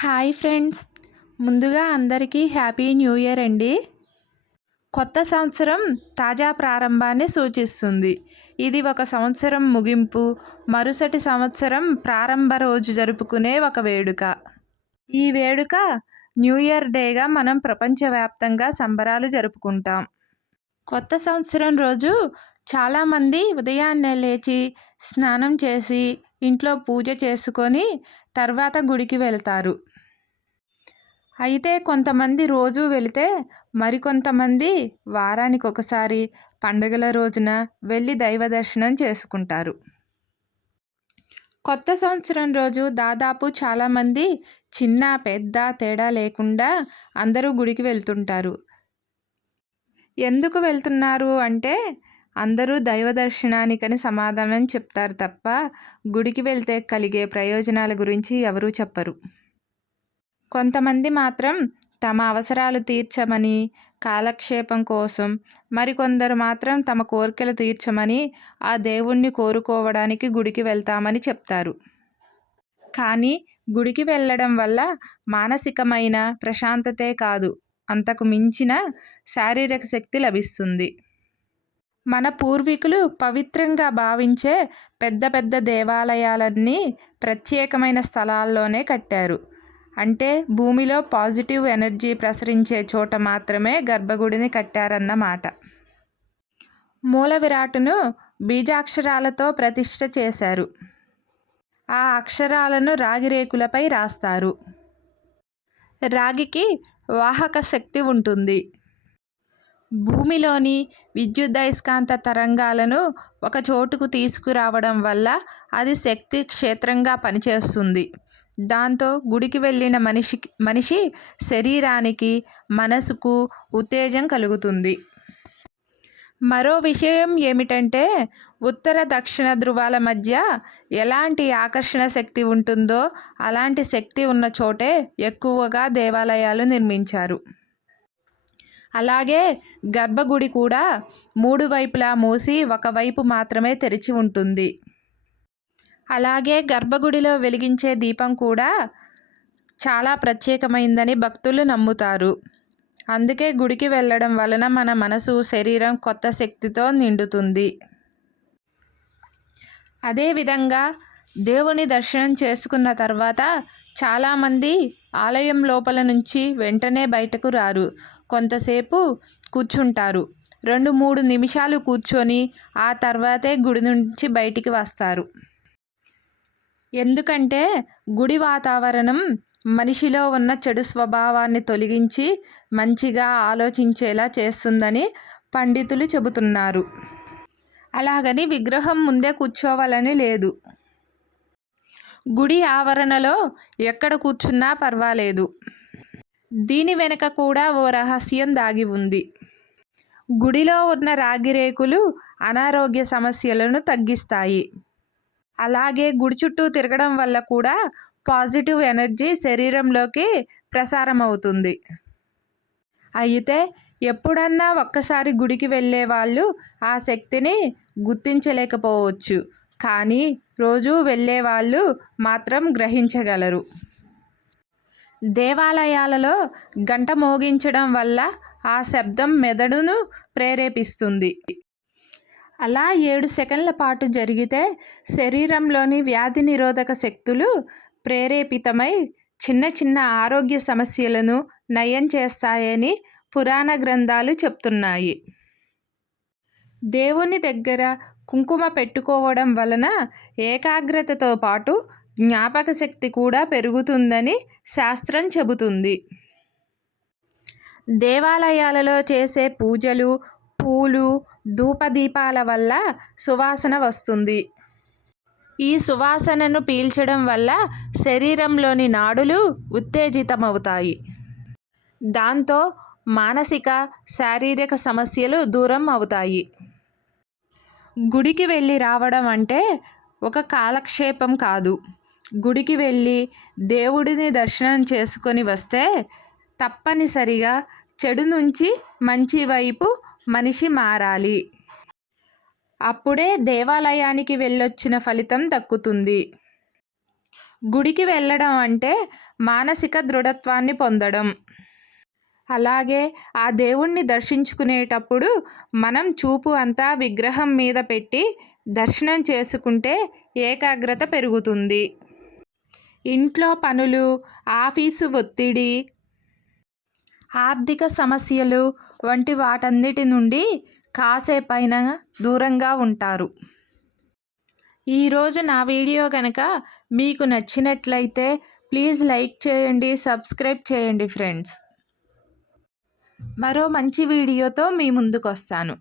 Hi friends, ముందుగా అందరికీ happy new year అండి. కొత్త సంవత్సరం తాజా ప్రారంభాన్ని సూచిస్తుంది. ఇది ఒక సంవత్సరం ముగింపు, మరుసటి సంవత్సరం ప్రారంభ రోజు జరుపుకునే ఒక వేడుక. ఈ వేడుక న్యూ ఇయర్ డేగా మనం ప్రపంచవ్యాప్తంగా సంబరాలు జరుపుకుంటాం. కొత్త సంవత్సరం రోజు చాలామంది ఉదయాన్నే లేచి స్నానం చేసి ఇంట్లో పూజ చేసుకొని తర్వాత గుడికి వెళ్తారు. అయితే కొంతమంది రోజు వెళితే మరికొంతమంది వారానికి ఒకసారి పండుగల రోజున వెళ్ళి దైవ దర్శనం చేసుకుంటారు. కొత్త సంవత్సరం రోజు దాదాపు చాలామంది చిన్న పెద్ద తేడా లేకుండా అందరూ గుడికి వెళ్తుంటారు. ఎందుకు వెళ్తున్నారు అంటే అందరూ దైవ దర్శనానికని సమాధానం చెప్తారు తప్ప గుడికి వెళ్తే కలిగే ప్రయోజనాల గురించి ఎవరూ చెప్పరు. కొంతమంది మాత్రం తమ అవసరాలు తీర్చమని, కాలక్షేపం కోసం, మరికొందరు మాత్రం తమ కోరికలు తీర్చమని ఆ దేవుణ్ణి కోరుకోవడానికి గుడికి వెళ్తామని చెప్తారు. కానీ గుడికి వెళ్ళడం వల్ల మానసికమైన ప్రశాంతతే కాదు, అంతకు మించిన శారీరక శక్తి లభిస్తుంది. మన పూర్వీకులు పవిత్రంగా భావించే పెద్ద పెద్ద దేవాలయాలన్నీ ప్రత్యేకమైన స్థలాల్లోనే కట్టారు. అంటే భూమిలో పాజిటివ్ ఎనర్జీ ప్రసరించే చోట మాత్రమే గర్భగుడిని కట్టారన్నమాట. మూల విరాట్టును బీజాక్షరాలతో ప్రతిష్ఠ చేశారు. ఆ అక్షరాలను రాగి రేకులపై రాస్తారు. రాగికి వాహక శక్తి ఉంటుంది. భూమిలోని విద్యుదయస్కాంత తరంగాలను ఒక చోటుకు తీసుకురావడం వల్ల అది శక్తి క్షేత్రంగా పనిచేస్తుంది. దాంతో గుడికి వెళ్ళిన మనిషి శరీరానికి, మనసుకు ఉత్తేజం కలుగుతుంది. మరో విషయం ఏమిటంటే ఉత్తర దక్షిణ ధృవాల మధ్య ఎలాంటి ఆకర్షణ శక్తి ఉంటుందో అలాంటి శక్తి ఉన్న చోటే ఎక్కువగా దేవాలయాలు నిర్మించారు. అలాగే గర్భగుడి కూడా 3 వైపులా మూసి ఒకవైపు మాత్రమే తెరిచి ఉంటుంది. అలాగే గర్భగుడిలో వెలిగించే దీపం కూడా చాలా ప్రత్యేకమైందని భక్తులు నమ్ముతారు. అందుకే గుడికి వెళ్ళడం వలన మన మనసు, శరీరం కొత్త శక్తితో నిండుతుంది. అదేవిధంగా దేవుని దర్శనం చేసుకున్న తర్వాత చాలామంది ఆలయం లోపల నుంచి వెంటనే బయటకు రారు. కొంతసేపు కూర్చుంటారు. 2-3 నిమిషాలు కూర్చొని ఆ తర్వాతే గుడి నుంచి బయటికి వస్తారు. ఎందుకంటే గుడి వాతావరణం మనిషిలో ఉన్న చెడు స్వభావాన్ని తొలగించి మంచిగా ఆలోచించేలా చేస్తుందని పండితులు చెబుతున్నారు. అలాగని విగ్రహం ముందే కూర్చోవాలని లేదు. గుడి ఆవరణలో ఎక్కడ కూర్చున్నా పర్వాలేదు. దీని వెనుక కూడా ఓ రహస్యం దాగి ఉంది. గుడిలో ఉన్న రాగి రేకులు అనారోగ్య సమస్యలను తగ్గిస్తాయి. అలాగే గుడి చుట్టూ తిరగడం వల్ల కూడా పాజిటివ్ ఎనర్జీ శరీరంలోకి ప్రసారం అవుతుంది. అయితే ఎప్పుడన్నా ఒక్కసారి గుడికి వెళ్ళే వాళ్ళు ఆ శక్తిని గుర్తించలేకపోవచ్చు. కానీ రోజు వెళ్ళే వాళ్ళు మాత్రం గ్రహించగలరు. దేవాలయాలలో గంట మోగించడం వల్ల ఆ శబ్దం మెదడును ప్రేరేపిస్తుంది. అలా 7 సెకన్ల పాటు జరిగితే శరీరంలోని వ్యాధి నిరోధక శక్తులు ప్రేరేపితమై చిన్న చిన్న ఆరోగ్య సమస్యలను నయం చేస్తాయని పురాణ గ్రంథాలు చెప్తున్నాయి. దేవుని దగ్గర కుంకుమ పెట్టుకోవడం వలన ఏకాగ్రతతో పాటు జ్ఞాపక శక్తి కూడా పెరుగుతుందని శాస్త్రం చెబుతుంది. దేవాలయాలలో చేసే పూజలు, పూలు, ధూపదీపాల వల్ల సువాసన వస్తుంది. ఈ సువాసనను పీల్చడం వల్ల శరీరంలోని నాడులు ఉత్తేజితమవుతాయి. దాంతో మానసిక, శారీరక సమస్యలు దూరం అవుతాయి. గుడికి వెళ్ళి రావడం అంటే ఒక కాలక్షేపం కాదు. గుడికి వెళ్ళి దేవుడిని దర్శనం చేసుకొని వస్తే తప్పనిసరిగా చెడు నుంచి మంచి వైపు మనిషి మారాలి. అప్పుడే దేవాలయానికి వెళ్ళొచ్చిన ఫలితం దక్కుతుంది. గుడికి వెళ్ళడం అంటే మానసిక దృఢత్వాన్ని పొందడం. అలాగే ఆ దేవుణ్ణి దర్శించుకునేటప్పుడు మనం చూపు అంతా విగ్రహం మీద పెట్టి దర్శనం చేసుకుంటే ఏకాగ్రత పెరుగుతుంది. ఇంట్లో పనులు, ఆఫీసు ఒత్తిడి, ఆర్థిక సమస్యలు వంటి వాటన్నిటి నుండి కాసేపైనా దూరంగా ఉంటారు. ఈరోజు నా వీడియో కనుక మీకు నచ్చినట్లయితే ప్లీజ్ లైక్ చేయండి, సబ్స్క్రైబ్ చేయండి ఫ్రెండ్స్. మరో మంచి వీడియోతో మీ ముందుకు వస్తాను.